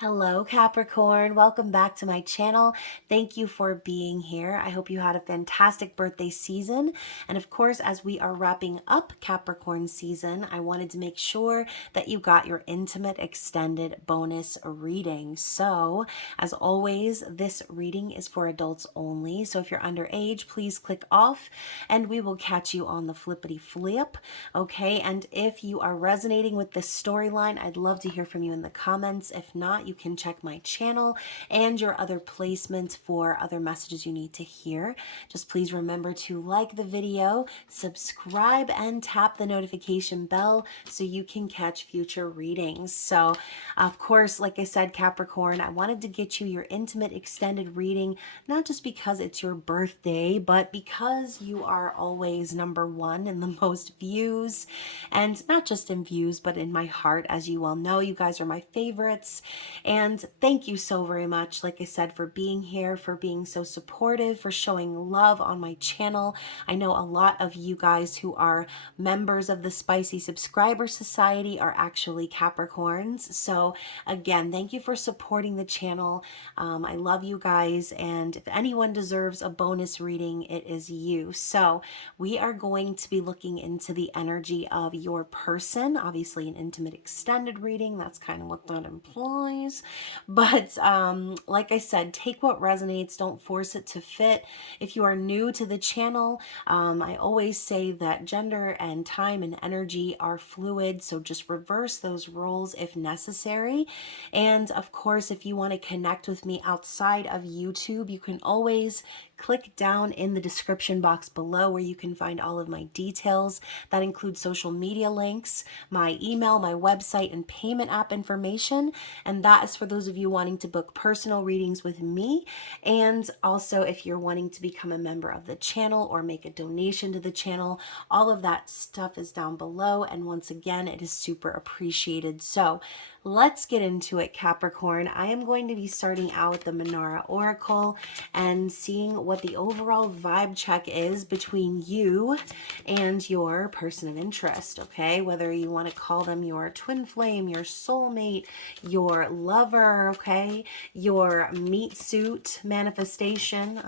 Hello, Capricorn. Welcome back to my channel. Thank you for being here. I hope you had a fantastic birthday season. And of course, as we are wrapping up Capricorn season, I wanted to make sure that you got your intimate extended bonus reading. So, as always, this reading is for adults only. So if you're underage, please click off and we will catch you on the flippity flip. Okay. And if you are resonating with this storyline, I'd love to hear from you in the comments. If not, you can check my channel and your other placements for other messages you need to hear. Just please remember to like the video, subscribe, and tap the notification bell so you can catch future readings. So, of course, like I said, Capricorn, I wanted to get you your intimate extended reading, not just because it's your birthday, but because you are always number one in the most views, and not just in views, but in my heart. As you well know, you guys are my favorites. And thank you so very much, like I said, for being here, for being so supportive, for showing love on my channel. I know a lot of you guys who are members of the Spicy Subscriber Society are actually Capricorns. So again, thank you for supporting the channel. I love you guys. And if anyone deserves a bonus reading, it is you. So we are going to be looking into the energy of your person. Obviously an intimate extended reading. That's kind of what that implies. But like I said, take what resonates. Don't force it to fit. If you are new to the channel, I always say that gender and time and energy are fluid. So just reverse those roles if necessary. And of course, if you want to connect with me outside of YouTube, you can always click down in the description box below where you can find all of my details. That includes social media links, my email, my website, and payment app information. And that is for those of you wanting to book personal readings with me. And also if you're wanting to become a member of the channel or make a donation to the channel, all of that stuff is down below. And once again, it is super appreciated. So let's get into it, Capricorn. I am going to be starting out with the Manara Oracle and seeing what the overall vibe check is between you and your person of interest, okay? Whether you want to call them your twin flame, your soulmate, your lover, okay? Your meat suit manifestation.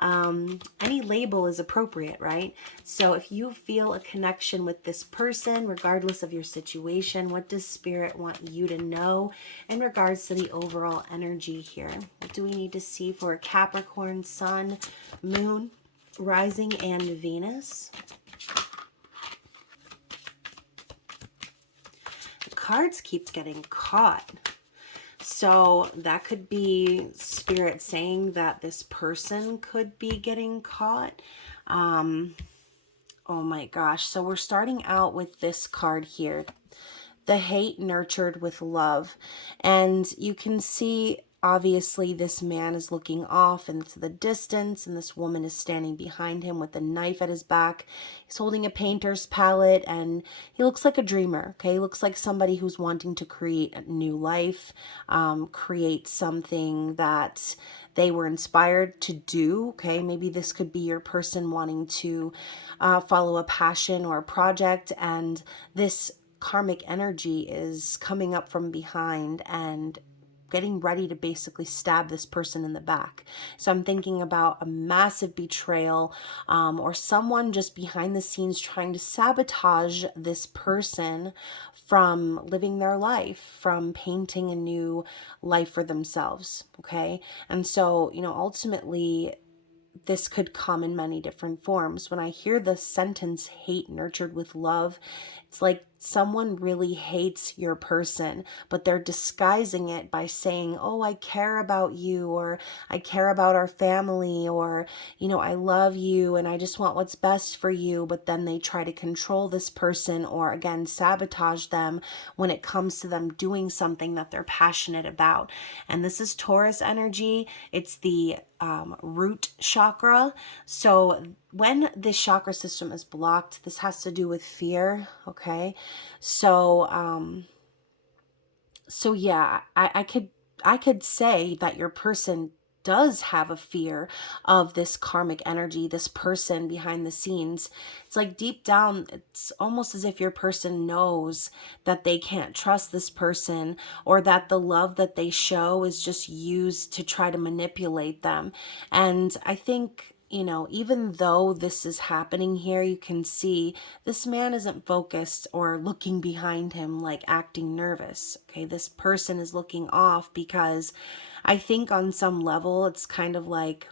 Any label is appropriate, right? So if you feel a connection with this person, regardless of your situation, what does Spirit want you to know in regards to the overall energy here? What do we need to see for Capricorn, Sun, Moon, Rising, and Venus? The cards keep getting caught. So that could be Spirit saying that this person could be getting caught. Oh my gosh. So we're starting out with this card here. The hate nurtured with love. And you can see, obviously, this man is looking off into the distance, and this woman is standing behind him with a knife at his back. He's holding a painter's palette, and he looks like a dreamer, okay? He looks like somebody who's wanting to create a new life, create something that they were inspired to do, okay? Maybe this could be your person wanting to follow a passion or a project, and this karmic energy is coming up from behind and getting ready to basically stab this person in the back. So I'm thinking about a massive betrayal, or someone just behind the scenes trying to sabotage this person from living their life, from painting a new life for themselves, okay? And so, you know, ultimately, this could come in many different forms. When I hear the sentence, hate nurtured with love, it's like someone really hates your person, but they're disguising it by saying, oh, I care about you, or I care about our family, or, you know, I love you and I just want what's best for you. But then they try to control this person, or again, sabotage them when it comes to them doing something that they're passionate about. And this is Taurus energy. It's the root chakra. So when this chakra system is blocked, this has to do with fear, okay? So so yeah, I could say that your person does have a fear of this karmic energy, this person behind the scenes. It's like deep down, it's almost as if your person knows that they can't trust this person, or that the love that they show is just used to try to manipulate them. And I think, you know, even though this is happening here, you can see this man isn't focused or looking behind him, like acting nervous. Okay, this person is looking off because I think on some level it's kind of like,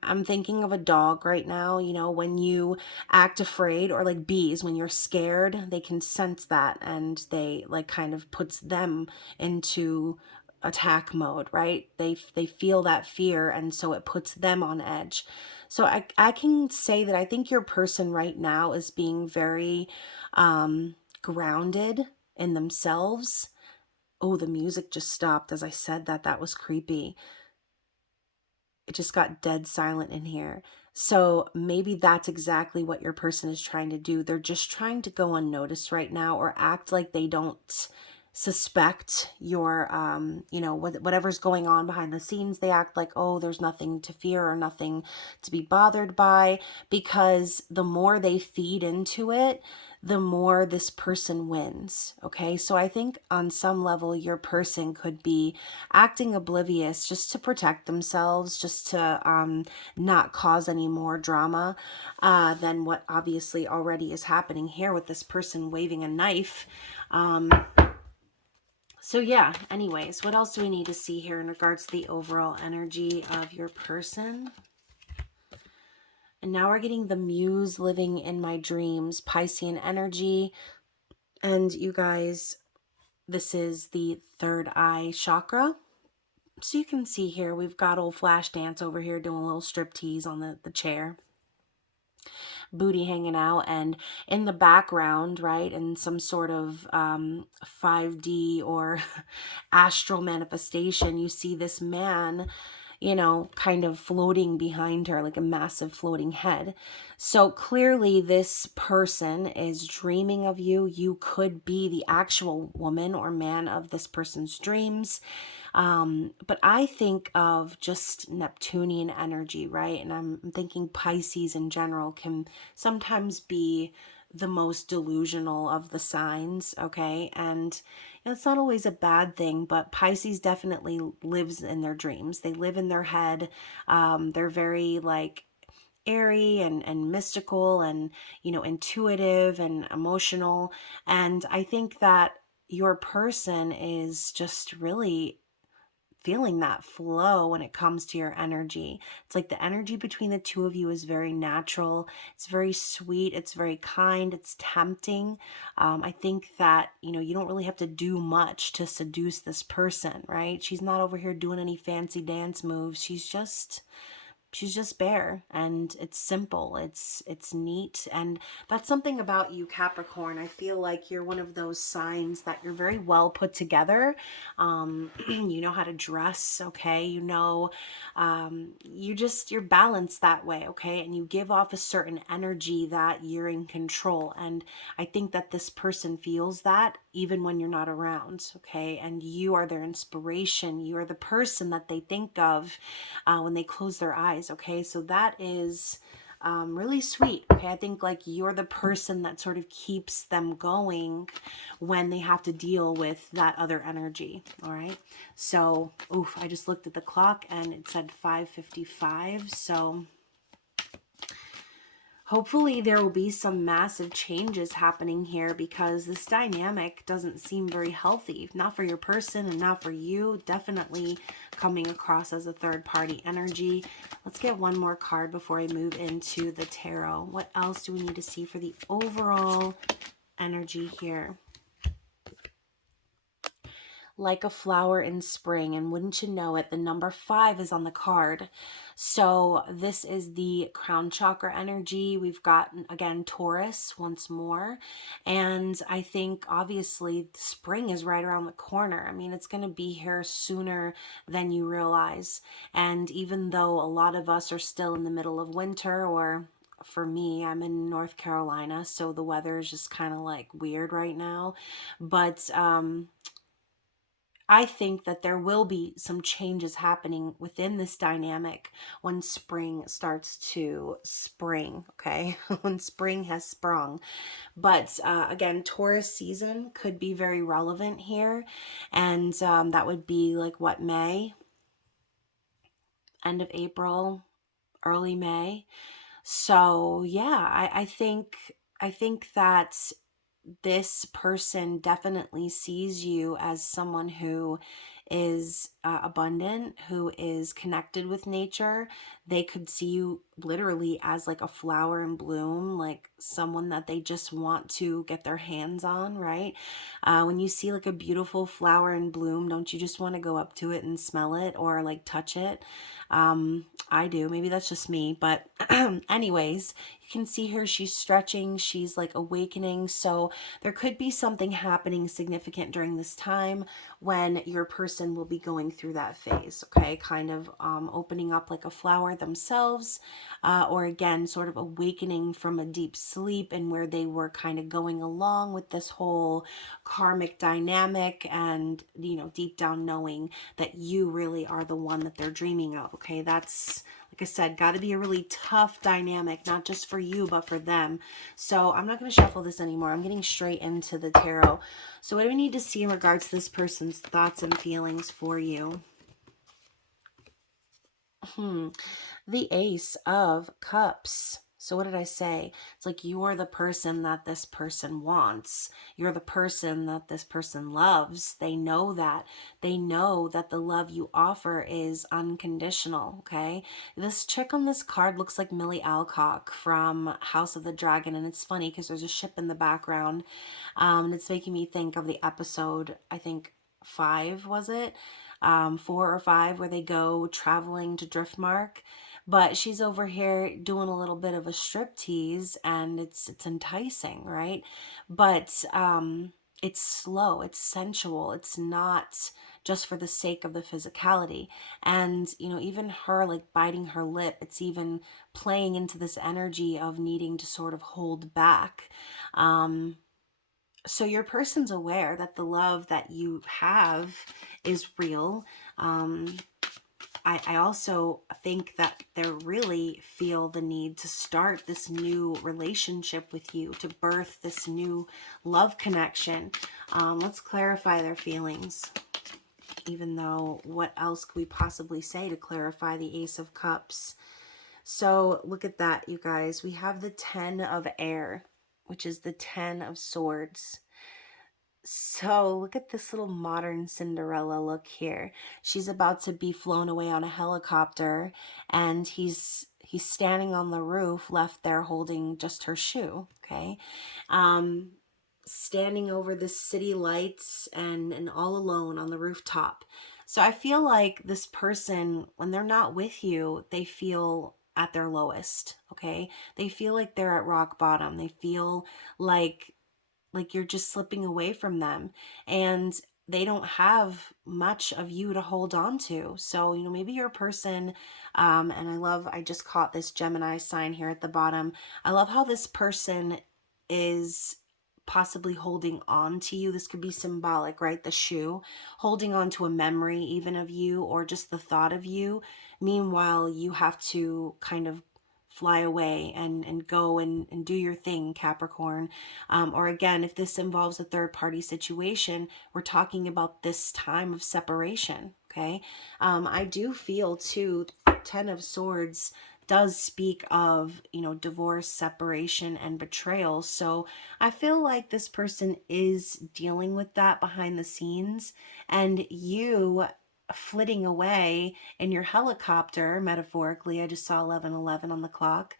I'm thinking of a dog right now, you know, when you act afraid, or like bees, when you're scared, they can sense that, and they like kind of puts them into attack mode, right? They feel that fear, and so it puts them on edge. So I can say that I think your person right now is being very grounded in themselves. Oh, the music just stopped as I said that. That was creepy. It just got dead silent in here. So maybe that's exactly what your person is trying to do. They're just trying to go unnoticed right now, or act like they don't suspect your, you know, whatever's going on behind the scenes. They act like, oh, there's nothing to fear or nothing to be bothered by, because the more they feed into it, the more this person wins. Okay, so I think on some level your person could be acting oblivious just to protect themselves, just to not cause any more drama than what obviously already is happening here with this person waving a knife. So yeah, anyways, what else do we need to see here in regards to the overall energy of your person? And now we're getting the muse living in my dreams, Piscean energy. And you guys, this is the third eye chakra. So you can see here, we've got old Flashdance over here doing a little strip tease on the chair. Booty hanging out, and in the background, right, in some sort of 5D or astral manifestation, you see this man, you know, kind of floating behind her, like a massive floating head. So clearly this person is dreaming of you. You could be the actual woman or man of this person's dreams. But I think of just Neptunian energy, right? And I'm thinking Pisces in general can sometimes be the most delusional of the signs, okay? And you know, it's not always a bad thing, but Pisces definitely lives in their dreams. They live in their head. They're very like airy and mystical, and you know, intuitive and emotional. And I think that your person is just really feeling that flow when it comes to your energy. It's like the energy between the two of you is very natural. It's very sweet. It's very kind. It's tempting. I think that, you know, you don't really have to do much to seduce this person, right? She's not over here doing any fancy dance moves. She's just bare, and it's simple, it's neat. And that's something about you, Capricorn. I feel like you're one of those signs that you're very well put together. You know how to dress, okay? You know, you're balanced that way, okay? And you give off a certain energy that you're in control. And I think that this person feels that even when you're not around, okay? And you are their inspiration. You are the person that they think of when they close their eyes, okay? So that is really sweet, okay? I think like you're the person that sort of keeps them going when they have to deal with that other energy, all right? So, oof, I just looked at the clock and it said 5:55, so hopefully there will be some massive changes happening here, because this dynamic doesn't seem very healthy. Not for your person and not for you. Definitely coming across as a third party energy. Let's get one more card before I move into the tarot. What else do we need to see for the overall energy here? Like a flower in spring, and wouldn't you know it, the number 5 is on the card. So this is the crown chakra energy. We've got, again, Taurus once more, and I think obviously spring is right around the corner. I mean, it's going to be here sooner than you realize. And even though a lot of us are still in the middle of winter, or for me, I'm in North Carolina, so the weather is just kind of like weird right now, but I think that there will be some changes happening within this dynamic when spring starts to spring, okay? When spring has sprung. But again, Taurus season could be very relevant here. And that would be like what, May? End of April, early May. So yeah, I think that this person definitely sees you as someone who is abundant, who is connected with nature. They could see you literally as like a flower in bloom, like someone that they just want to get their hands on, right? When you see like a beautiful flower in bloom, don't you just want to go up to it and smell it or like touch it? I do. Maybe that's just me. But anyways, you can see her. She's stretching. She's like awakening. So there could be something happening significant during this time when your person will be going through that phase. Okay. Kind of opening up like a flower themselves. Or again, sort of awakening from a deep sleep and where they were kind of going along with this whole karmic dynamic and, you know, deep down knowing that you really are the one that they're dreaming of. Okay. That's, like I said, got to be a really tough dynamic, not just for you, but for them. So I'm not going to shuffle this anymore. I'm getting straight into the tarot. So what do we need to see in regards to this person's thoughts and feelings for you? The Ace of Cups. So what did I say? It's like you're the person that this person wants. You're the person that this person loves. They know that. They know that the love you offer is unconditional, okay? This chick on this card looks like Millie Alcock from House of the Dragon, and it's funny because there's a ship in the background, and it's making me think of the episode, I think 5, was it? 4 or 5, where they go traveling to Driftmark. But she's over here doing a little bit of a strip tease, and it's enticing, right? But it's slow, it's sensual, it's not just for the sake of the physicality. And you know, even her like biting her lip, it's even playing into this energy of needing to sort of hold back. So your person's aware that the love that you have is real. I also think that they really feel the need to start this new relationship with you, to birth this new love connection. Let's clarify their feelings. Even though, what else could we possibly say to clarify the Ace of Cups? So look at that, you guys. We have the 10 of Air, which is the 10 of Swords. So look at this little modern Cinderella look here. She's about to be flown away on a helicopter, and he's standing on the roof, left there holding just her shoe. Okay, standing over the city lights and all alone on the rooftop. So I feel like this person, when they're not with you, they feel at their lowest. Okay, they feel like they're at rock bottom. They feel like you're just slipping away from them, and they don't have much of you to hold on to. So, you know, maybe you're a person, and I just caught this Gemini sign here at the bottom. I love how this person is possibly holding on to you. This could be symbolic, right? The shoe, holding on to a memory even of you, or just the thought of you. Meanwhile, you have to kind of fly away and go and do your thing, Capricorn. Or again, if this involves a third party situation, we're talking about this time of separation. Okay. I do feel too, 10 of Swords does speak of, you know, divorce, separation, and betrayal. So I feel like this person is dealing with that behind the scenes, and you flitting away in your helicopter, metaphorically, I just saw 11:11 on the clock.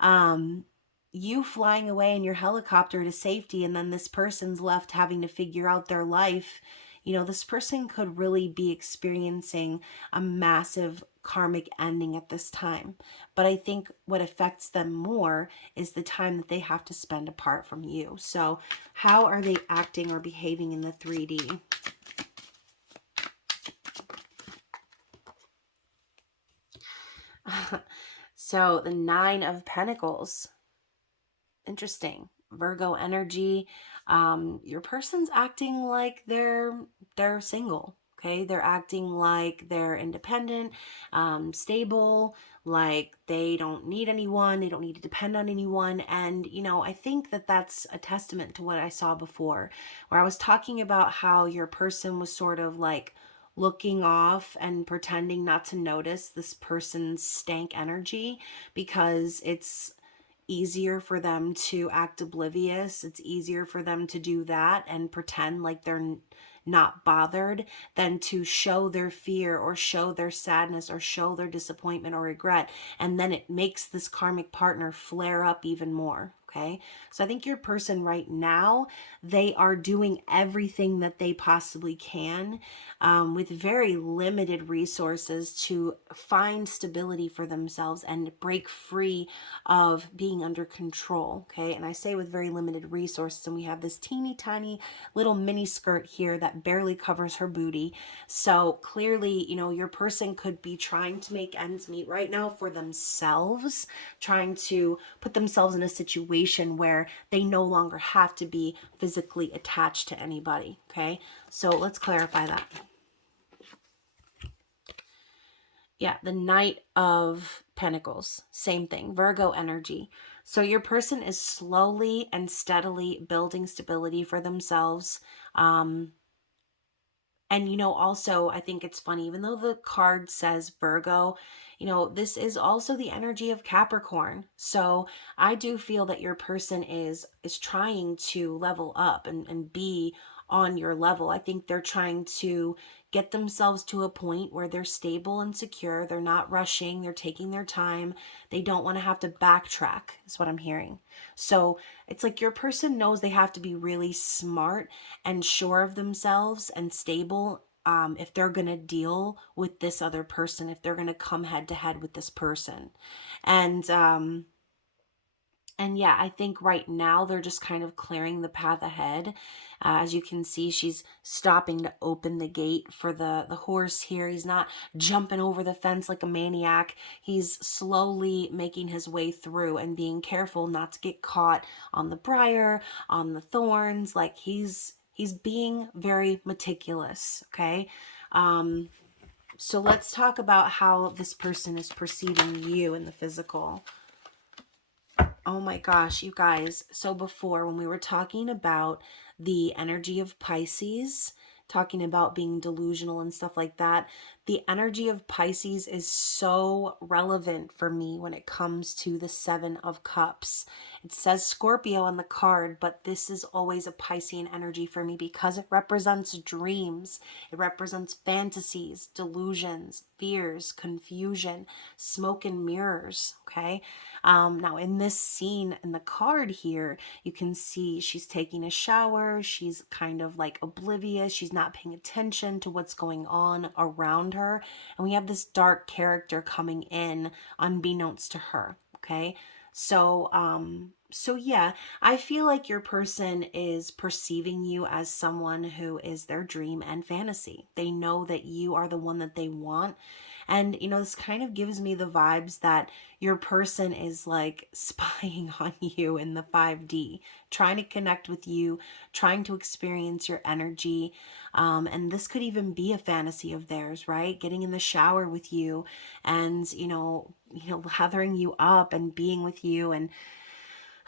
Um, you flying away in your helicopter to safety, and then this person's left having to figure out their life. You know, this person could really be experiencing a massive karmic ending at this time. But I think what affects them more is the time that they have to spend apart from you. So how are they acting or behaving in the 3D? So the 9 of Pentacles. Interesting. Virgo energy. Your person's acting like they're single. Okay, they're acting like they're independent, stable, like they don't need anyone, they don't need to depend on anyone. And, I think that that's a testament to what I saw before, where I was talking about how your person was sort of like looking off and pretending not to notice this person's stank energy because it's easier for them to act oblivious. It's easier for them to do that and pretend like they're not bothered than to show their fear or show their sadness or show their disappointment or regret. And then it makes this karmic partner flare up even more. Okay. So I think your person right now, they are doing everything that they possibly can with very limited resources to find stability for themselves and break free of being under control. Okay. And I say with very limited resources, and we have this teeny tiny little mini skirt here that barely covers her booty. So clearly, your person could be trying to make ends meet right now for themselves, trying to put themselves in a situation where they no longer have to be physically attached to anybody. Okay. So let's clarify that. Yeah, the Knight of Pentacles, same thing, Virgo energy. So your person is slowly and steadily building stability for themselves. And, also, I think it's funny, even though the card says Virgo, this is also the energy of Capricorn. So I do feel that your person is trying to level up and be on your level. I think they're trying to get themselves to a point where they're stable and secure. They're not rushing. They're taking their time. They don't want to have to backtrack, is what I'm hearing. So it's like your person knows they have to be really smart and sure of themselves and stable if they're going to deal with this other person, if they're going to come head to head with this person. And yeah, I think right now they're just kind of clearing the path ahead. As you can see, she's stopping to open the gate for the horse here. He's not jumping over the fence like a maniac. He's slowly making his way through and being careful not to get caught on the briar, on the thorns. Like he's being very meticulous, okay? So let's talk about how this person is perceiving you in the physical. Oh my gosh, you guys. So before, when we were talking about the energy of Pisces, talking about being delusional and stuff like that, the energy of Pisces is so relevant for me when it comes to the Seven of Cups. It says Scorpio on the card, but this is always a Piscean energy for me because it represents dreams. It represents fantasies, delusions, fears, confusion, smoke and mirrors, okay? Now in this scene in the card here, you can see she's taking a shower. She's kind of like oblivious. She's not paying attention to what's going on around her. And we have this dark character coming in unbeknownst to her. Okay. So yeah, I feel like your person is perceiving you as someone who is their dream and fantasy. They know that you are the one that they want. And, this kind of gives me the vibes that your person is like spying on you in the 5D, trying to connect with you, trying to experience your energy. And this could even be a fantasy of theirs, right? Getting in the shower with you and, lathering you up and being with you. And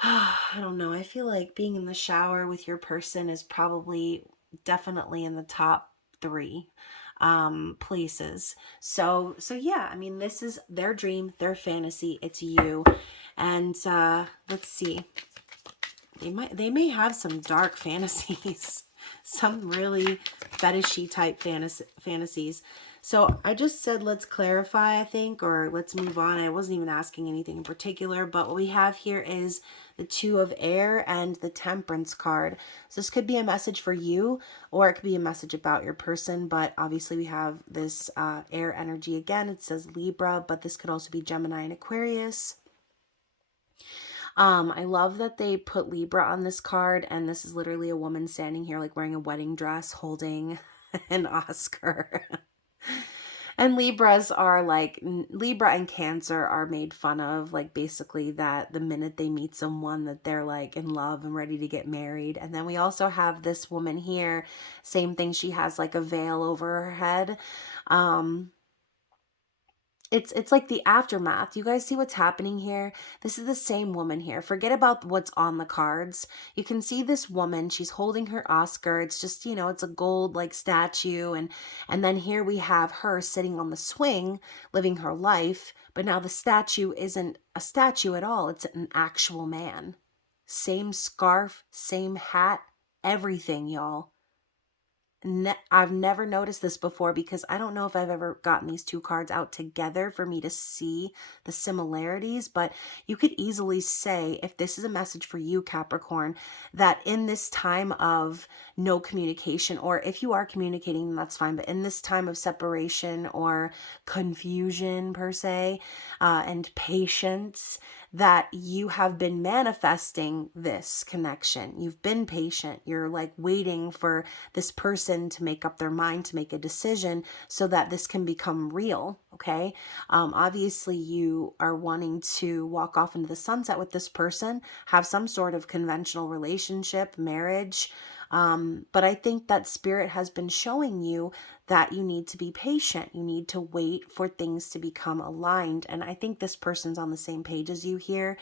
I don't know. I feel like being in the shower with your person is probably definitely in the top 3 places. So yeah, I mean, this is their dream, their fantasy. It's you. And let's see. They may have some dark fantasies, some really fetishy type fantasies. So I just said, let's clarify, I think, or let's move on. I wasn't even asking anything in particular, but what we have here is the Two of Air and the Temperance card. So this could be a message for you, or it could be a message about your person, but obviously we have this air energy again. It says Libra, but this could also be Gemini and Aquarius. I love that they put Libra on this card, and this is literally a woman standing here like wearing a wedding dress holding an Oscar. And Libras are like, Libra and Cancer are made fun of, like basically that the minute they meet someone that they're like in love and ready to get married. And then we also have this woman here, same thing, she has like a veil over her head. Um, it's like the aftermath. You guys see what's happening here? This is the same woman here. Forget about what's on the cards. You can see this woman. She's holding her Oscar. It's just, you know, it's a gold like statue. And then here we have her sitting on the swing, living her life. But now the statue isn't a statue at all. It's an actual man. Same scarf, same hat, everything, y'all. I've never noticed this before because I don't know if I've ever gotten these two cards out together for me to see the similarities, but you could easily say, if this is a message for you, Capricorn, that in this time of no communication, or if you are communicating, that's fine, but in this time of separation or confusion per se, and patience, that you have been manifesting this connection. You've been patient. You're like waiting for this person to make up their mind, to make a decision so that this can become real. Okay. Obviously you are wanting to walk off into the sunset with this person, have some sort of conventional relationship, marriage. But I think that spirit has been showing you that you need to be patient. You need to wait for things to become aligned. And I think this person's on the same page as you here.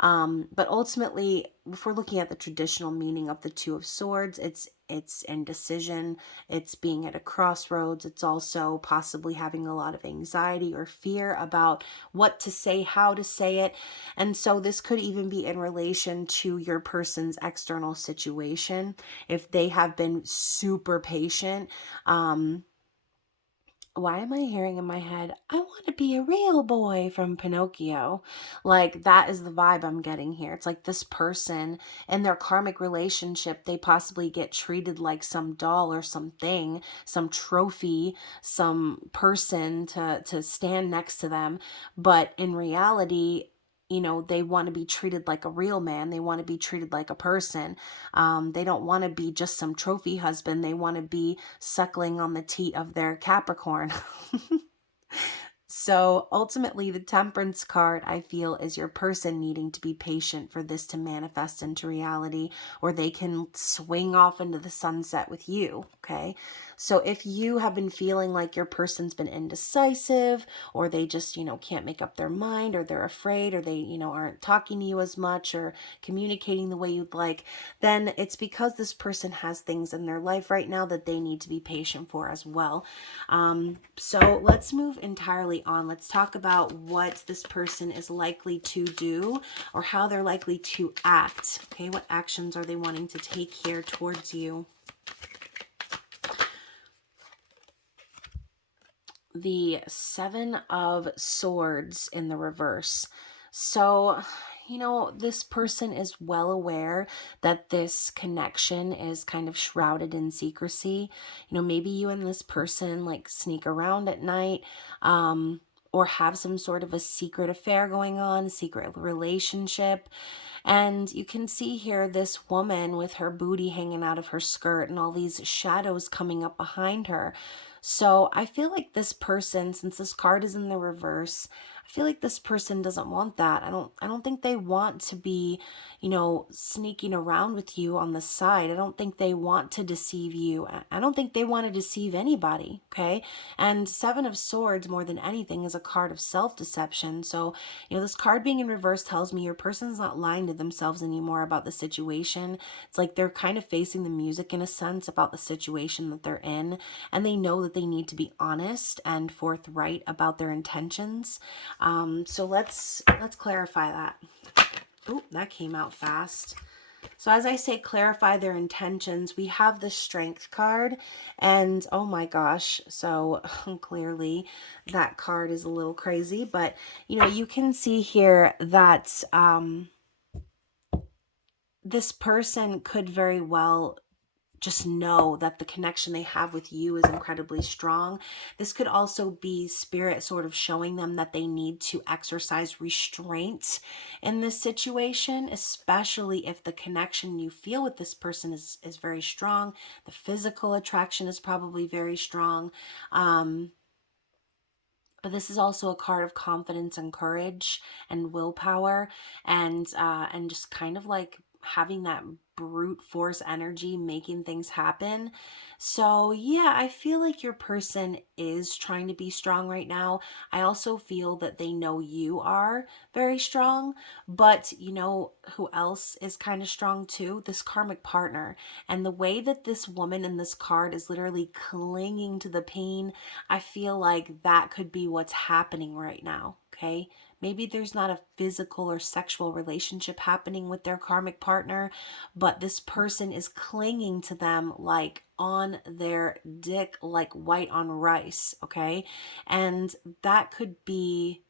But ultimately, if we're looking at the traditional meaning of the Two of Swords, it's indecision, it's being at a crossroads, it's also possibly having a lot of anxiety or fear about what to say, how to say it. And so this could even be in relation to your person's external situation. If they have been super patient, why am I hearing in my head, I want to be a real boy from Pinocchio? Like, that is the vibe I'm getting here. It's like this person in their karmic relationship, they possibly get treated like some doll or something, some trophy, some person to stand next to them. But in reality, you know, they want to be treated like a real man. They want to be treated like a person. They don't want to be just some trophy husband. They want to be suckling on the teat of their Capricorn. So ultimately, the Temperance card, I feel, is your person needing to be patient for this to manifest into reality, or they can swing off into the sunset with you, okay? So if you have been feeling like your person's been indecisive, or they just, you know, can't make up their mind, or they're afraid, or they, you know, aren't talking to you as much or communicating the way you'd like, then it's because this person has things in their life right now that they need to be patient for as well. So let's move entirely on. Let's talk about what this person is likely to do or how they're likely to act. Okay, what actions are they wanting to take here towards you? The Seven of Swords in the reverse. So, you know, this person is well aware that this connection is kind of shrouded in secrecy. You know, maybe you and this person like sneak around at night, or have some sort of a secret affair going on, a secret relationship. And you can see here this woman with her booty hanging out of her skirt and all these shadows coming up behind her. So I feel like this person, since this card is in the reverse, I feel like this person doesn't want that. I don't think they want to be, you know, sneaking around with you on the side. I don't think they want to deceive you. I don't think they want to deceive anybody, okay? And Seven of Swords, more than anything, is a card of self-deception. So, you know, this card being in reverse tells me your person's not lying to themselves anymore about the situation. It's like they're kind of facing the music in a sense about the situation that they're in, and they know that they need to be honest and forthright about their intentions. So let's clarify that. Oh, that came out fast. So as I say, clarify their intentions, we have the Strength card, and oh my gosh, so clearly that card is a little crazy, but you know, you can see here that this person could very well just know that the connection they have with you is incredibly strong. This could also be spirit sort of showing them that they need to exercise restraint in this situation, especially if the connection you feel with this person is very strong. The physical attraction is probably very strong. But this is also a card of confidence and courage and willpower, and just kind of like having that brute force energy making things happen. So yeah, I feel like your person is trying to be strong right now. I also feel that they know you are very strong, but you know who else is kind of strong too? This karmic partner. And the way that this woman in this card is literally clinging to the pain, I feel like that could be what's happening right now, okay? Maybe there's not a physical or sexual relationship happening with their karmic partner, but this person is clinging to them like on their dick, like white on rice, okay? And that could be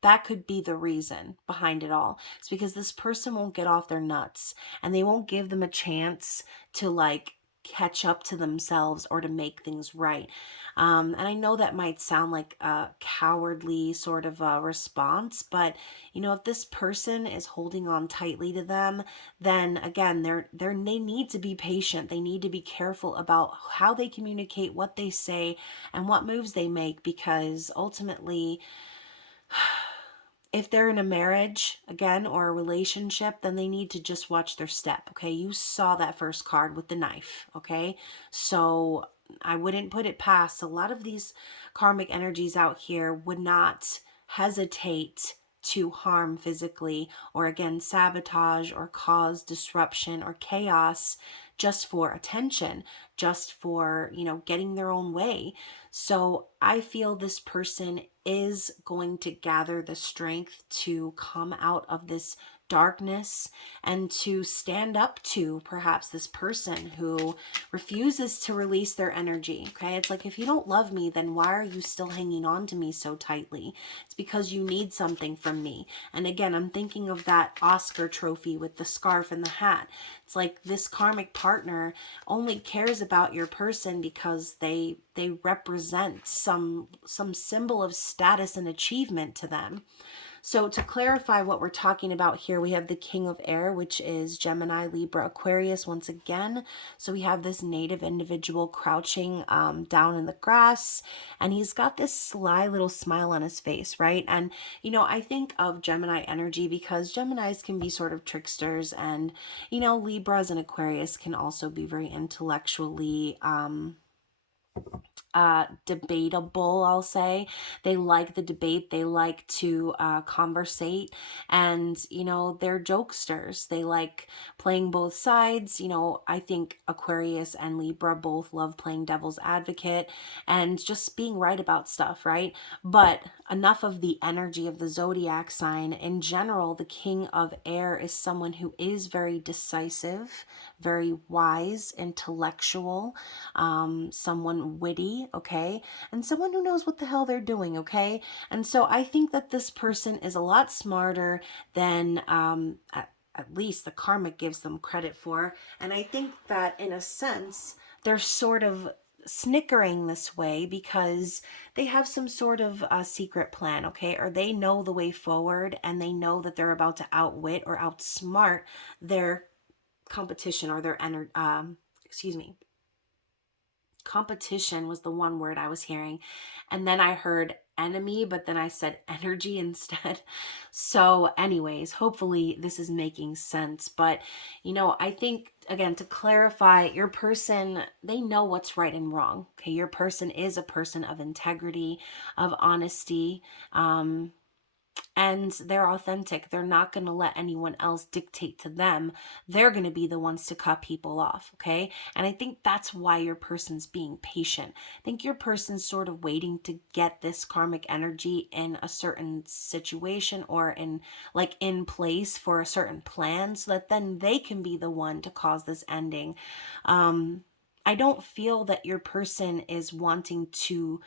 the reason behind it all. It's because this person won't get off their nuts, and they won't give them a chance to like catch up to themselves or to make things right. And I know that might sound like a cowardly sort of a response, but you know, if this person is holding on tightly to them, then again, they need to be patient. They need to be careful about how they communicate, what they say, and what moves they make, because ultimately, if they're in a marriage again or a relationship, then they need to just watch their step. Okay, you saw that first card with the knife. Okay, so I wouldn't put it past a lot of these karmic energies out here would not hesitate to harm physically, or again sabotage or cause disruption or chaos, just for attention, just for, you know, getting their own way. So I feel this person is going to gather the strength to come out of this darkness and to stand up to perhaps this person who refuses to release their energy. Okay, it's like, if you don't love me, then why are you still hanging on to me so tightly? It's because you need something from me. And again, I'm thinking of that Oscar trophy with the scarf and the hat. It's like this karmic partner only cares about your person because they represent some symbol of status and achievement to them. So to clarify what we're talking about here, we have the King of Air, which is Gemini, Libra, Aquarius once again. So we have this native individual crouching down in the grass, and he's got this sly little smile on his face, right? And, you know, I think of Gemini energy because Geminis can be sort of tricksters, and, you know, Libras and Aquarius can also be very intellectually debatable, I'll say. They like the debate, they like to conversate, and you know, they're jokesters. They like playing both sides. You know, I think Aquarius and Libra both love playing devil's advocate and just being right about stuff, right? But enough of the energy of the zodiac sign. In general, the King of Air is someone who is very decisive, very wise, intellectual, someone witty, okay, and someone who knows what the hell they're doing, okay. And so I think that this person is a lot smarter than at least the karmic gives them credit for. And I think that in a sense, they're sort of snickering this way because they have some sort of secret plan, okay? Or they know the way forward, and they know that they're about to outwit or outsmart their competition, or their excuse me, competition was the one word I was hearing. And then I heard enemy, but then I said energy instead. So anyways, hopefully this is making sense. But, you know, I think, again, to clarify, your person, they know what's right and wrong. Okay, your person is a person of integrity, of honesty, and they're authentic. They're not going to let anyone else dictate to them. They're going to be the ones to cut people off, okay? And I think that's why your person's being patient. I think your person's sort of waiting to get this karmic energy in a certain situation, or in place for a certain plan, so that then they can be the one to cause this ending. I don't feel that your person is wanting to,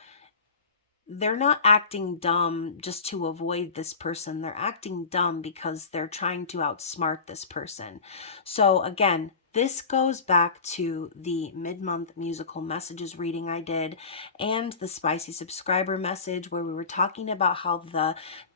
they're not acting dumb just to avoid this person. They're acting dumb because they're trying to outsmart this person. So again, this goes back to the mid-month musical messages reading I did, and the spicy subscriber message, where we were talking about how the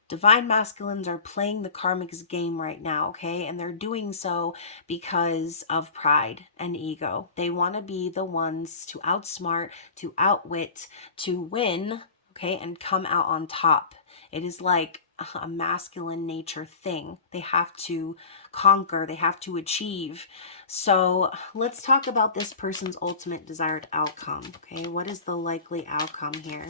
divine masculines are playing the karmic's game right now, okay? And they're doing so because of pride and ego. They want to be the ones to outsmart, to outwit, to win, okay, and come out on top. It is like a masculine nature thing. They have to conquer, they have to achieve. So let's talk about this person's ultimate desired outcome. Okay, what is the likely outcome here?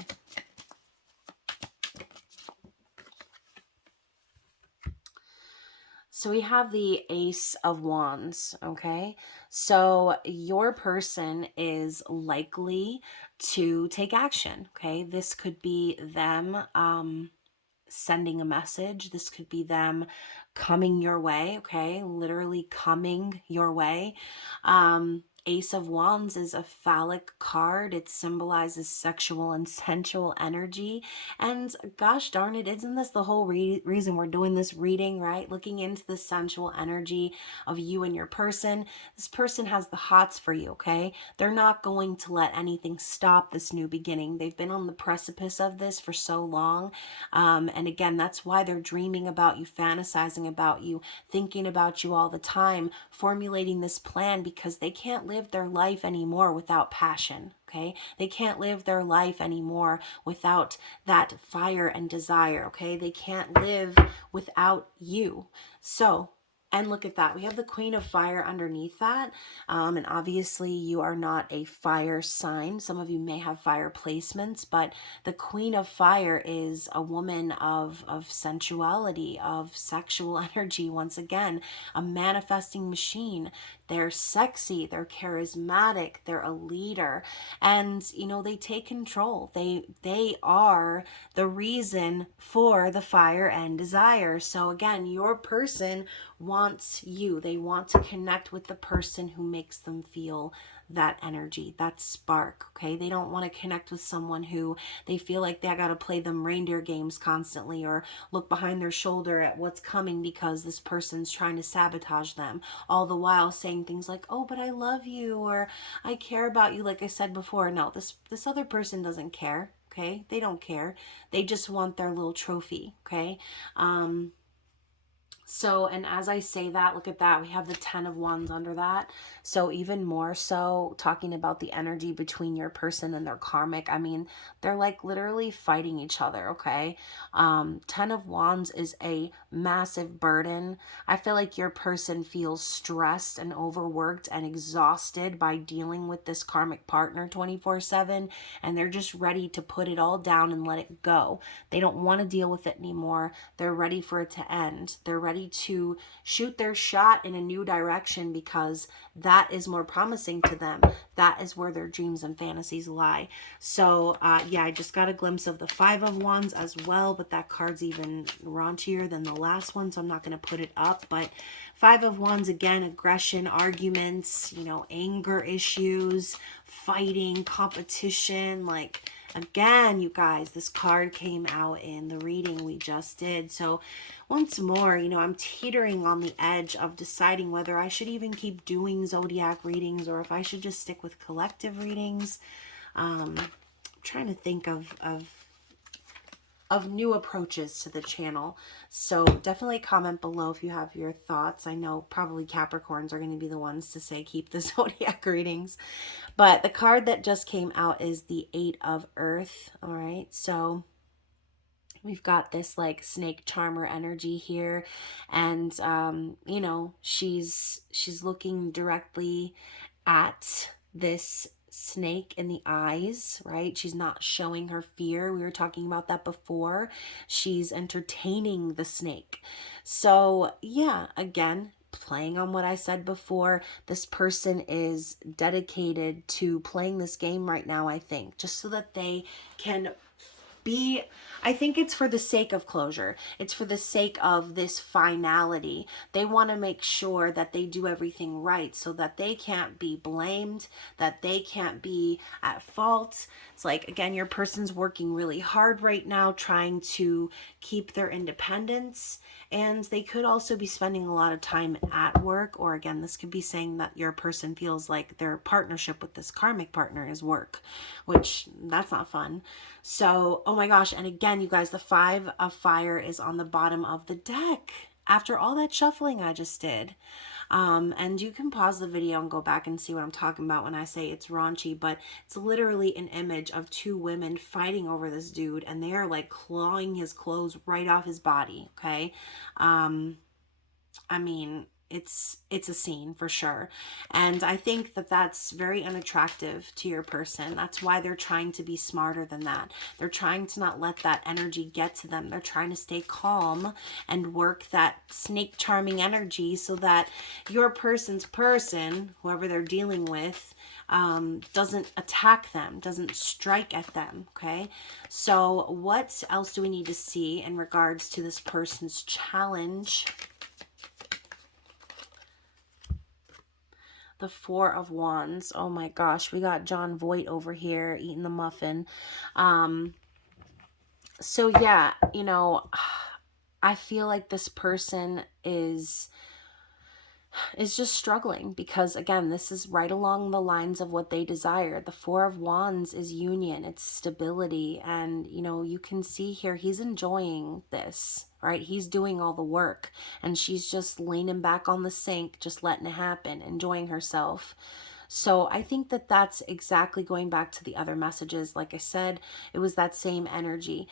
So we have the Ace of Wands, okay? So your person is likely to take action, okay? This could be them sending a message. This could be them coming your way, okay? Literally coming your way. Ace of Wands is a phallic card. It symbolizes sexual and sensual energy. And gosh darn it, isn't this the whole reason we're doing this reading, right? Looking into the sensual energy of you and your person. This person has the hots for you, okay? They're not going to let anything stop this new beginning. They've been on the precipice of this for so long. And again, that's why they're dreaming about you, fantasizing about you, thinking about you all the time, formulating this plan, because they can't live their life anymore without passion. Okay, they can't live their life anymore without that fire and desire. Okay, they can't live without you. So, and look at that. We have the Queen of Fire underneath that. And obviously you are not a fire sign. Some of you may have fire placements, but the Queen of Fire is a woman of sensuality, of sexual energy. Once again, a manifesting machine. They're sexy, they're charismatic, they're a leader, and you know, they take control. They are the reason for the fire and desire. So again, your person wants you. They want to connect with the person who makes them feel that energy, that spark, okay? They don't want to connect with someone who they feel like they got to play them reindeer games constantly, or look behind their shoulder at what's coming because this person's trying to sabotage them, all the while saying things like, oh, but I love you, or I care about you, like I said before. No, this other person doesn't care, okay? They don't care. They just want their little trophy, okay? So, and as I say that, look at that. We have the 10 of Wands under that. So even more so, talking about the energy between your person and their karmic. I mean, they're like literally fighting each other, okay? 10 of Wands is a massive burden. I feel like your person feels stressed and overworked and exhausted by dealing with this karmic partner 24/7. And they're just ready to put it all down and let it go. They don't want to deal with it anymore. They're ready for it to end. They're ready to shoot their shot in a new direction because that is more promising to them. That is where their dreams and fantasies lie. So yeah, I just got a glimpse of the 5 of Wands as well, but that card's even raunchier than the last one, so I'm not going to put it up. But 5 of Wands, again, aggression, arguments, you know, anger issues, fighting, competition, like, again, you guys, this card came out in the reading we just did. So once more, you know, I'm teetering on the edge of deciding whether I should even keep doing zodiac readings or if I should just stick with collective readings. I'm trying to think of new approaches to the channel. So definitely comment below if you have your thoughts. I know probably Capricorns are going to be the ones to say keep the zodiac readings. But the card that just came out is the 8 of Earth. All right, so we've got this like snake charmer energy here, and you know, she's looking directly at this snake in the eyes, right? She's not showing her fear. We were talking about that before. She's entertaining the snake. So yeah, again, playing on what I said before, this person is dedicated to playing this game right now, I think, just so that they can be, I think it's for the sake of closure. It's for the sake of this finality. They want to make sure that they do everything right so that they can't be blamed, that they can't be at fault. It's like, again, your person's working really hard right now trying to keep their independence, and they could also be spending a lot of time at work, or again, this could be saying that your person feels like their partnership with this karmic partner is work, which that's not fun. So, oh my gosh, and again, you guys, the 5 of Fire is on the bottom of the deck after all that shuffling I just did. And you can pause the video and go back and see what I'm talking about when I say it's raunchy, but it's literally an image of two women fighting over this dude, and they are like clawing his clothes right off his body, okay? I mean, it's a scene for sure. And I think that that's very unattractive to your person. That's why they're trying to be smarter than that. They're trying to not let that energy get to them. They're trying to stay calm and work that snake charming energy so that your person's person, whoever they're dealing with, doesn't attack them, doesn't strike at them, okay? So what else do we need to see in regards to this person's challenge? The Four of Wands. Oh my gosh, we got John Voight over here eating the muffin. So yeah, you know, I feel like this person is just struggling because, again, this is right along the lines of what they desire. The Four of Wands is union, it's stability, and you know, you can see here he's enjoying this, right? He's doing all the work and she's just leaning back on the sink, just letting it happen, enjoying herself. So I think that that's exactly going back to the other messages. Like I said, it was that same energy.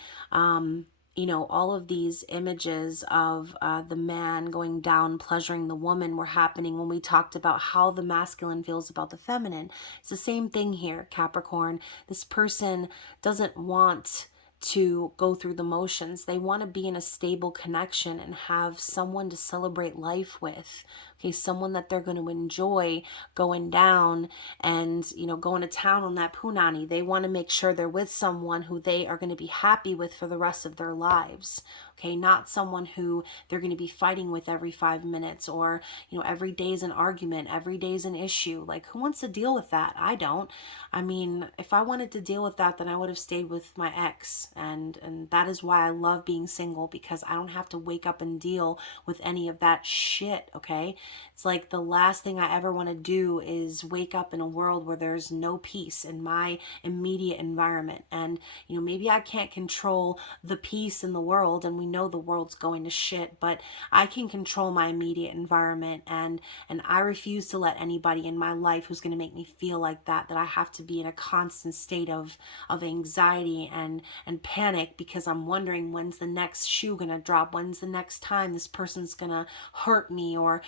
You know, all of these images of the man going down, pleasuring the woman were happening when we talked about how the masculine feels about the feminine. It's the same thing here, Capricorn. This person doesn't want to go through the motions. They want to be in a stable connection and have someone to celebrate life with. Okay, someone that they're going to enjoy going down and, you know, going to town on that punani. They want to make sure they're with someone who they are going to be happy with for the rest of their lives. Okay, not someone who they're going to be fighting with every 5 minutes, or, you know, every day is an argument, every day is an issue. Like, who wants to deal with that? I don't. I mean, if I wanted to deal with that, then I would have stayed with my ex. And that is why I love being single, because I don't have to wake up and deal with any of that shit, okay? It's like the last thing I ever want to do is wake up in a world where there's no peace in my immediate environment. And, you know, maybe I can't control the peace in the world, and we know the world's going to shit, but I can control my immediate environment, and I refuse to let anybody in my life who's going to make me feel like that I have to be in a constant state of anxiety and panic because I'm wondering when's the next shoe going to drop, when's the next time this person's going to hurt me or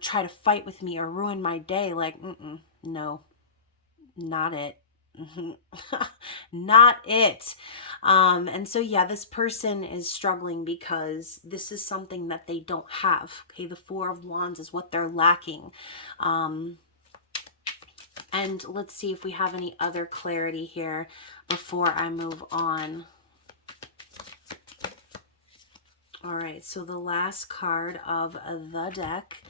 try to fight with me or ruin my day. Like, no, not it. Not it. And so yeah, this person is struggling because this is something that they don't have. Okay, the Four of Wands is what they're lacking. And let's see if we have any other clarity here before I move on. All right, so the last card of the deck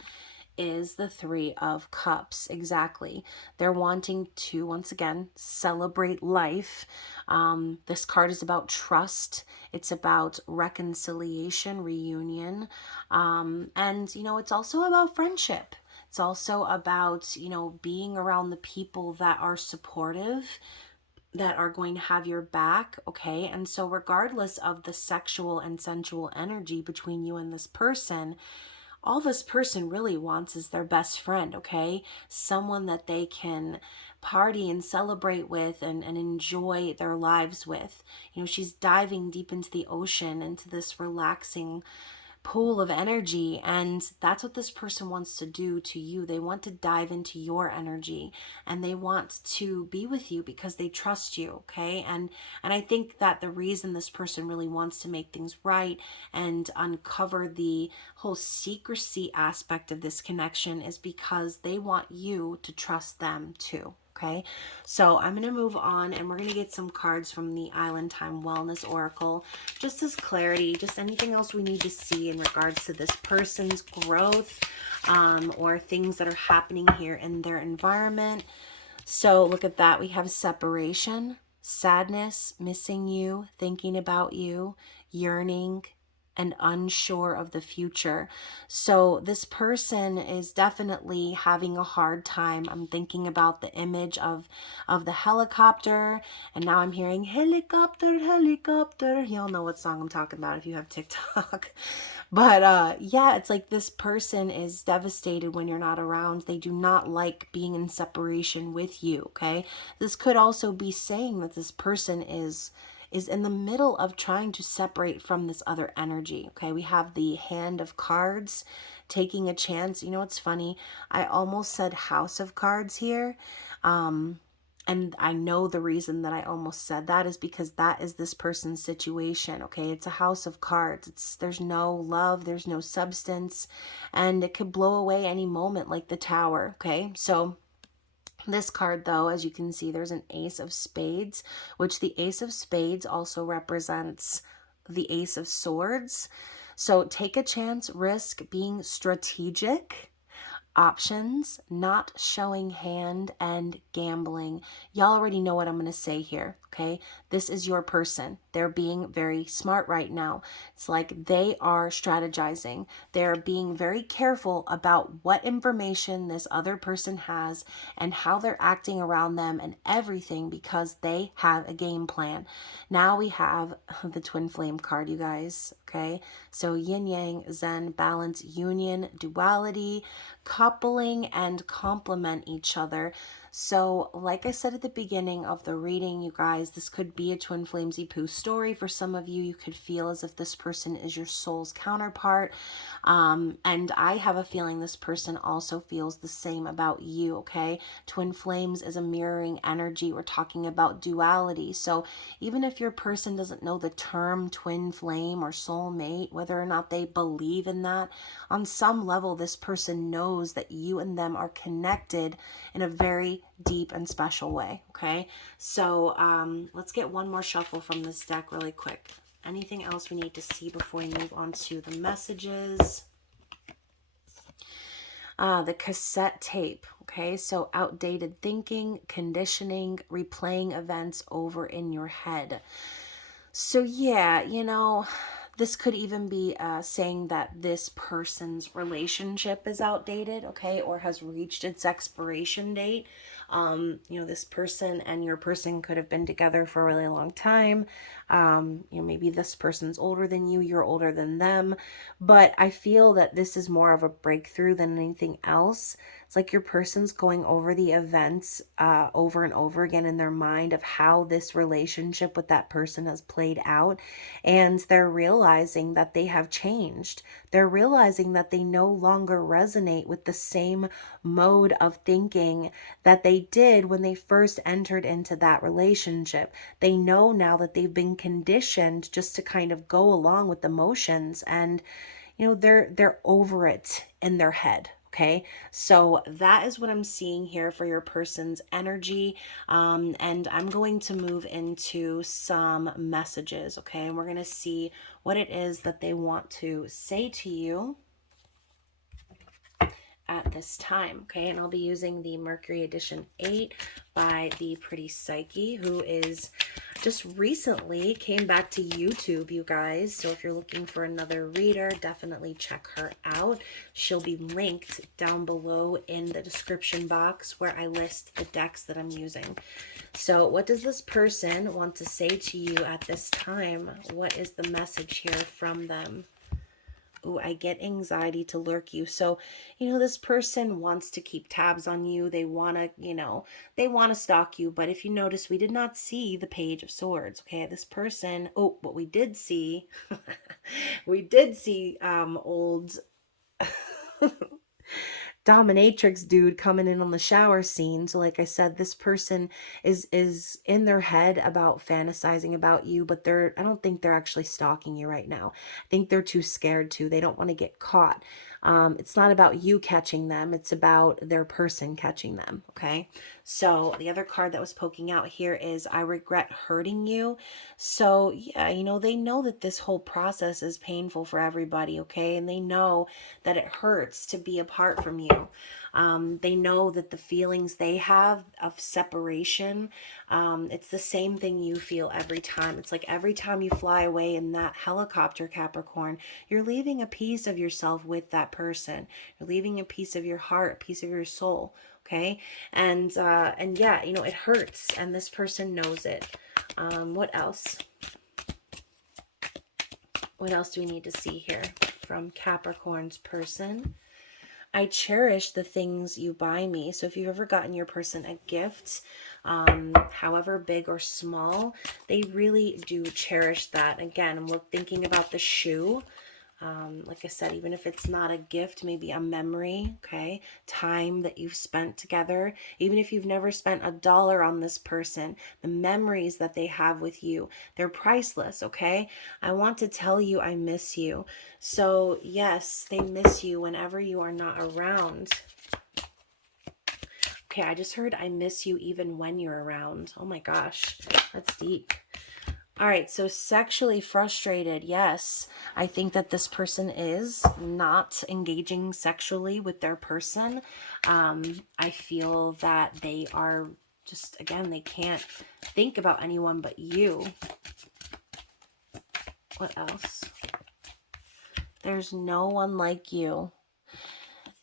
is the Three of Cups. Exactly. They're wanting to, once again, celebrate life. This card is about trust. It's about reconciliation, reunion. And, you know, it's also about friendship. It's also about, you know, being around the people that are supportive, that are going to have your back, okay? And so regardless of the sexual and sensual energy between you and this person, all this person really wants is their best friend, okay? Someone that they can party and celebrate with and enjoy their lives with. You know, she's diving deep into the ocean, into this relaxing pool of energy, and that's what this person wants to do to you. They want to dive into your energy, and they want to be with you because they trust you, okay? And I think that the reason this person really wants to make things right and uncover the whole secrecy aspect of this connection is because they want you to trust them too. Okay, so I'm going to move on, and we're going to get some cards from the Island Time Wellness Oracle, just as clarity, just anything else we need to see in regards to this person's growth, or things that are happening here in their environment. So look at that. We have separation, sadness, missing you, thinking about you, yearning, and unsure of the future. So this person is definitely having a hard time. I'm thinking about the image of the helicopter, and now I'm hearing helicopter, helicopter. Y'all know what song I'm talking about if you have TikTok. But yeah, it's like this person is devastated when you're not around. They do not like being in separation with you, okay? This could also be saying that this person is in the middle of trying to separate from this other energy. Okay, we have the Hand of Cards, taking a chance. You know what's funny? I almost said House of Cards here. And I know the reason that I almost said that is because that is this person's situation. Okay, it's a House of Cards. There's no love, there's no substance, and it could blow away any moment, like the Tower. Okay, so this card, though, as you can see, there's an Ace of Spades, which the Ace of Spades also represents the Ace of Swords. So take a chance, risk being strategic. Options, not showing hand, and gambling. Y'all already know what I'm going to say here, okay? This is your person. They're being very smart right now. It's like they are strategizing. They're being very careful about what information this other person has and how they're acting around them and everything, because they have a game plan. Now we have the Twin Flame card, you guys, okay? So yin yang, zen, balance, union, duality, coupling, and complement each other. So like I said at the beginning of the reading, you guys, this could be a Twin Flamesy Poo story. For some of you, you could feel as if this person is your soul's counterpart. And I have a feeling this person also feels the same about you, okay? Twin Flames is a mirroring energy. We're talking about duality. So even if your person doesn't know the term twin flame or soulmate, whether or not they believe in that, on some level, this person knows that you and them are connected in a very deep and special way, okay? So let's get one more shuffle from this deck really quick. Anything else we need to see before we move on to the messages? The cassette tape, okay? So outdated thinking, conditioning, replaying events over in your head. So yeah, you know, this could even be saying that this person's relationship is outdated, okay, or has reached its expiration date. You know, this person and your person could have been together for a really long time. You know, maybe this person's older than you, you're older than them. But I feel that this is more of a breakthrough than anything else. It's like your person's going over the events over and over again in their mind of how this relationship with that person has played out. And they're realizing that they have changed. They're realizing that they no longer resonate with the same mode of thinking that they did when they first entered into that relationship. They know now that they've been conditioned just to kind of go along with the motions, and you know, they're over it in their head. Okay, so that is what I'm seeing here for your person's energy. And I'm going to move into some messages, okay? And we're going to see what it is that they want to say to you at this time, okay? And I'll be using the Mercury Edition 8 by the Pretty Psyche, who is just recently came back to YouTube, you guys. So if you're looking for another reader, definitely check her out. She'll be linked down below in the description box where I list the decks that I'm using. So what does this person want to say to you at this time? What is the message here from them? Ooh, I get anxiety to lurk you. So, you know, this person wants to keep tabs on you. They want to, you know, they want to stalk you. But if you notice, we did not see the Page of Swords. Okay, this person, oh, what we did see, we did see old dominatrix dude coming in on the shower scene. So like I said, this person is in their head about fantasizing about you, but I don't think they're actually stalking you right now. I think they're too scared to. They don't want to get caught. It's not about you catching them, it's about their person catching them. Okay, so the other card that was poking out here is I regret hurting you. So yeah, you know, they know that this whole process is painful for everybody, okay, and they know that it hurts to be apart from you. They know that the feelings they have of separation, it's the same thing you feel every time. It's like every time you fly away in that helicopter, Capricorn, you're leaving a piece of yourself with that person. You're leaving a piece of your heart, a piece of your soul. Okay. And yeah, you know, it hurts, and this person knows it. What else? What else do we need to see here from Capricorn's person? I cherish the things you buy me. So if you've ever gotten your person a gift, however big or small, they really do cherish that. Again, I'm thinking about the shoe. Like I said, even if it's not a gift, maybe a memory, okay? Time that you've spent together. Even if you've never spent $1 on this person, the memories that they have with you, they're priceless, okay? I want to tell you I miss you. So yes, they miss you whenever you are not around. Okay, I just heard I miss you even when you're around. Oh my gosh, that's deep. All right, so sexually frustrated. Yes, I think that this person is not engaging sexually with their person. I feel that they are just, again, they can't think about anyone but you. What else? There's no one like you.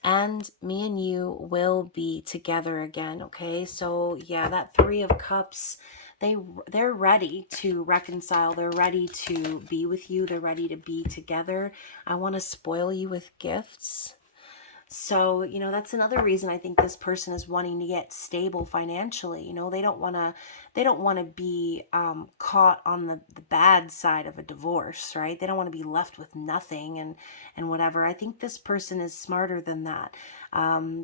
And me and you will be together again, okay? So yeah, that Three of Cups, they're ready to reconcile. They're ready to be with you. They're ready to be together. I want to spoil you with gifts. So, you know, that's another reason I think this person is wanting to get stable financially. You know, they don't want to be caught on the bad side of a divorce, right? They don't want to be left with nothing and whatever. I think this person is smarter than that.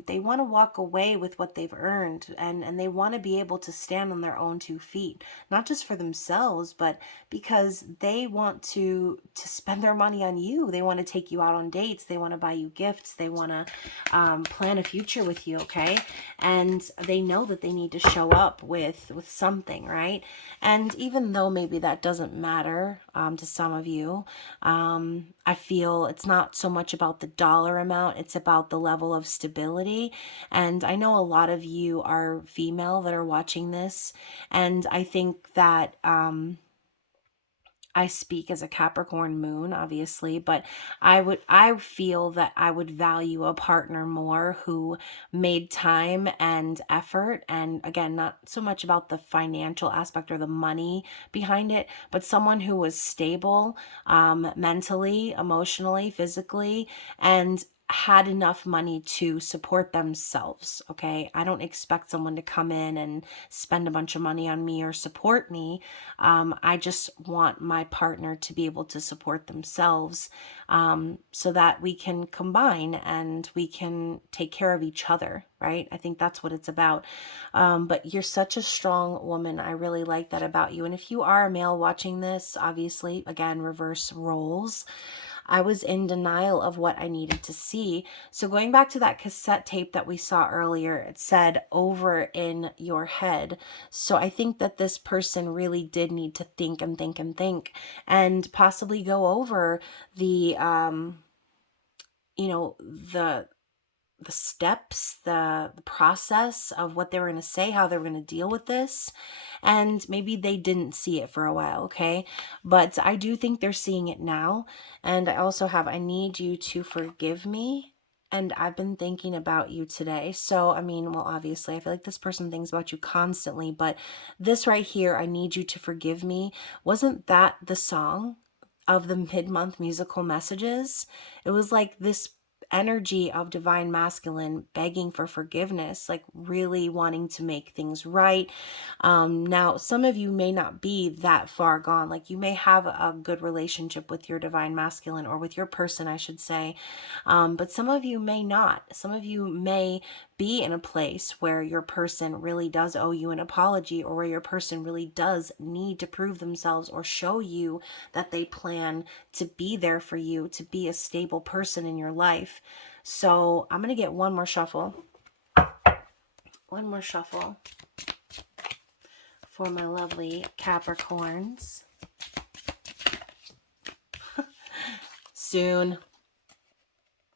They want to walk away with what they've earned, and they want to be able to stand on their own 2 feet, not just for themselves, but because they want to spend their money on you. They want to take you out on dates. They want to buy you gifts. They want to plan a future with you, okay? And they know that they need to show up with something, right? And even though maybe that doesn't matter to some of you, I feel it's not so much about the dollar amount, it's about the level of stability. And I know a lot of you are female that are watching this, and I think that I speak as a Capricorn moon, obviously, but I feel that I would value a partner more who made time and effort. And again, not so much about the financial aspect or the money behind it, but someone who was stable, mentally, emotionally, physically, and had enough money to support themselves. Okay. I don't expect someone to come in and spend a bunch of money on me or support me. I just want my partner to be able to support themselves, so that we can combine and we can take care of each other, right? I think that's what it's about. But you're such a strong woman. I really like that about you. And if you are a male watching this, obviously, again, reverse roles. I was in denial of what I needed to see. So going back to that cassette tape that we saw earlier, it said over in your head. So I think that this person really did need to think and think and think, and possibly go over the, you know, the steps, the process of what they were going to say, how they were going to deal with this. And maybe they didn't see it for a while, okay? But I do think they're seeing it now. And I also have, I need you to forgive me. And I've been thinking about you today. So, I mean, well, obviously, I feel like this person thinks about you constantly. But this right here, I need you to forgive me. Wasn't that the song of the mid-month musical messages? It was like this energy of divine masculine begging for forgiveness, like really wanting to make things right. Now, some of you may not be that far gone. Like you may have a good relationship with your divine masculine, or with your person, I should say. But some of you may not. Some of you may be in a place where your person really does owe you an apology, or where your person really does need to prove themselves or show you that they plan to be there for you, to be a stable person in your life. So I'm going to get one more shuffle. One more shuffle for my lovely Capricorns. Soon.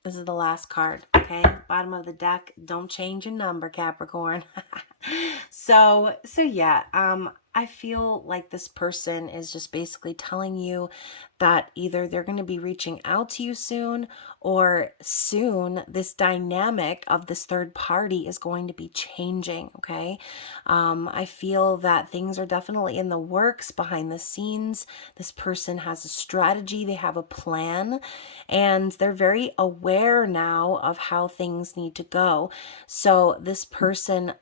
This is the last card. okay? Bottom of the deck, don't change your number, Capricorn. So yeah, I feel like this person is just basically telling you that either they're going to be reaching out to you soon, or soon this dynamic of this third party is going to be changing, okay? I feel that things are definitely in the works behind the scenes. This person has a strategy, they have a plan, and they're very aware now of how things need to go. So this person,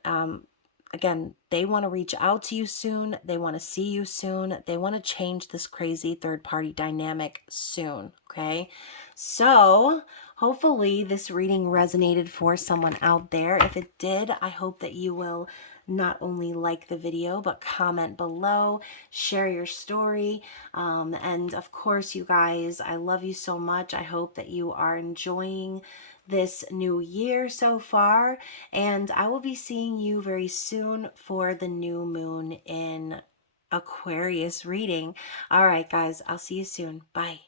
again, they want to reach out to you soon. They want to see you soon. They want to change this crazy third party dynamic soon. Okay. So hopefully this reading resonated for someone out there. If it did, I hope that you will not only like the video, but comment below, share your story. And of course, you guys, I love you so much. I hope that you are enjoying this new year so far, and I will be seeing you very soon for the new moon in Aquarius reading. All right, guys, I'll see you soon. Bye.